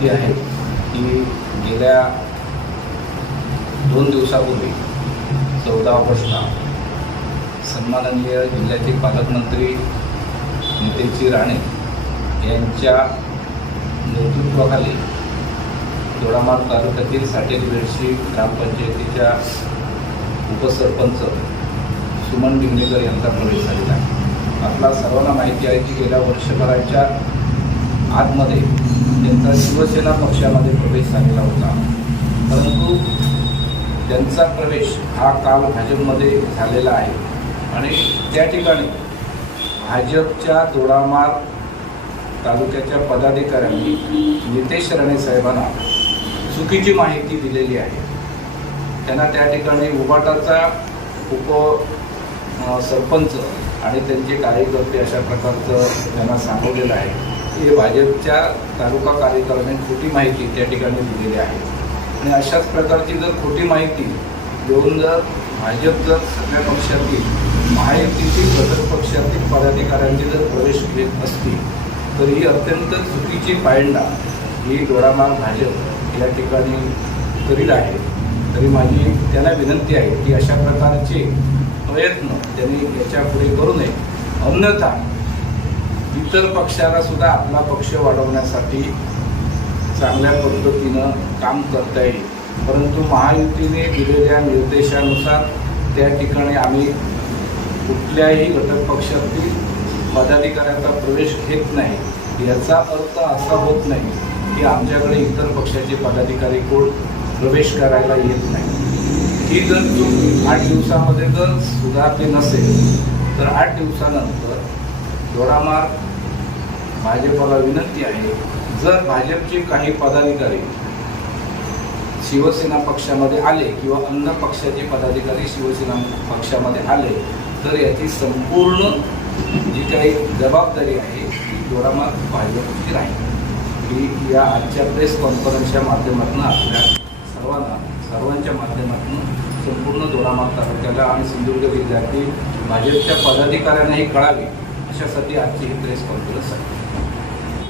ती आहे की गेल्या 2 दिवसापूर्वी 14 ऑगस्टला सन्माननीय जिल्ह्याचे पालकमंत्री नितेशजी राणे यांच्या नेतृत्वाखाली दोडामार्ग तालुक्यातील साटेरी ग्रामपंचायतीच्या उपसरपंच सुमन डिंगणेकर यांचा प्रवेश झालेला आहे. आपला सर्वांना माहिती आहे की गेल्या वर्षभराच्या आतमध्ये त्यांचा शिवसेना पक्षामध्ये प्रवेश झालेला होता, परंतु त्यांचा प्रवेश हा काल भाजपमध्ये झालेला आहे आणि त्या ठिकाणी भाजपच्या दोडामार्ग तालुक्याच्या पदाधिकाऱ्यांनी नितेश राणे साहेबांना चुकीची माहिती दिलेली आहे. त्यांना त्या ठिकाणी उबाटाचा सरपंच आणि त्यांचे कार्यकर्ते अशा प्रकारचं त्यांना सांगवलेलं आहे की भाजपच्या तालुका कार्यकारिणीने खोटी माहिती त्या ठिकाणी दिलेली आहे. आणि अशाच प्रकारची जर खोटी माहिती देऊन जर भाजप जर सगळ्या पक्षातील महायुतीतील घटक पक्षातील पदाधिकाऱ्यांचे जर प्रवेश घेत असतील तर ही अत्यंत चुकीची पायंडा ही दोडामार्ग भाजप या ठिकाणी करीत आहे. तरी माझी त्यांना विनंती आहे की अशा प्रकारचे प्रयत्न त्यांनी याच्यापुढे करू नये, अन्यथा इतर पक्षाला सुद्धा आपला पक्ष वाढवण्यासाठी चांगल्या पद्धतीनं काम करता येईल. परंतु महायुतीने दिलेल्या निर्देशानुसार त्या ठिकाणी आम्ही कुठल्याही घटक पक्षातील पदाधिकाऱ्यांचा प्रवेश घेत नाही. याचा अर्थ असा होत नाही की आमच्याकडे इतर पक्षाचे पदाधिकारी कोण प्रवेश करायला येत नाही. ही जर चूक 8 दिवसामध्ये जर सुधारली नसेल तर 8 दिवसानंतर दोडामार्ग भाजपला विनंती आहे, जर भाजपचे काही पदाधिकारी शिवसेना पक्षामध्ये आले किंवा अन्य पक्षाचे पदाधिकारी शिवसेना पक्षामध्ये आले तर याची संपूर्ण जी काही जबाबदारी आहे ती दोडामार्ग भाजपची राहील. ही या आजच्या प्रेस कॉन्फरन्सच्या माध्यमातून आपल्या सर्वांच्या माध्यमातून संपूर्ण दोडामार्ग तालुक्याला आणि सिंधुदुर्ग जिल्ह्यातील भाजपच्या पदाधिकाऱ्यांनाही कळावी अशासाठी आजची ही प्रेस कॉन्फरन्स आहे.